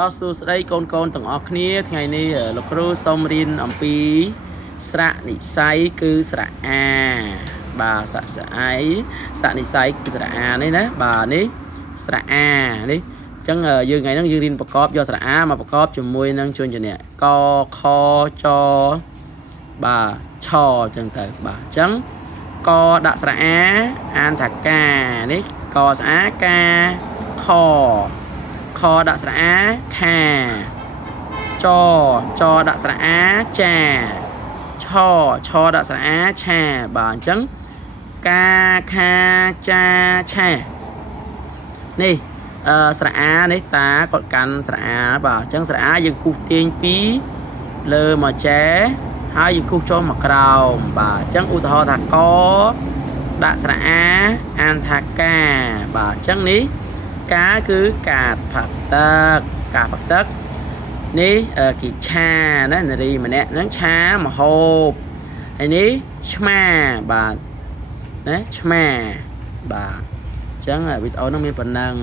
តោះសួស្តីកូនទាំងអស់គ្នាថ្ងៃនេះលោកគ្រូសូមរៀនអំពីស្រៈនិស្ស័យគឺស្រៈអាបាទស្រៈនិស្ស័យគឺស្រៈអានេះណាបាទនេះស្រៈអានេះអញ្ចឹងយើងថ្ងៃហ្នឹងយើងរៀនប្រកបយកស្រៈអាមកប្រកបជាមួយនឹងជួនជាអ្នកកខចបាទឆអញ្ចឹងទៅបាទអញ្ចឹងកដាក់ស្រៈអាអានថាកានេះកស្អាកាខដាក់ស្រៈអាខាចដាក់ស្រៈអាចាឆដាក់ស្រៈអាឆាបាទអញ្ចឹងកាខាចាឆានេះស្រៈអានេះតាគាត់កាន់ស្រៈអាបាទអញ្ចឹងស្រៈអាយើងគូសទាញពីលើមកចែហើយយើងគូសចុះមកក្រោមបាទអញ្ចឹងឧទាហរណ៍ថាកដាក់ស្រៈអាអានថាកាបាទអញ្ចឹងនេះកាគឺកាតផឹកទឹកនេះគេឆាណានារីម្នាក់ហ្នឹងឆាម្ហូបហើយនេះឆ្មាបាទណាឆ្មាបាទអញ្ចឹងវីដេអូហ្នឹងមានប៉ុណ្ណឹង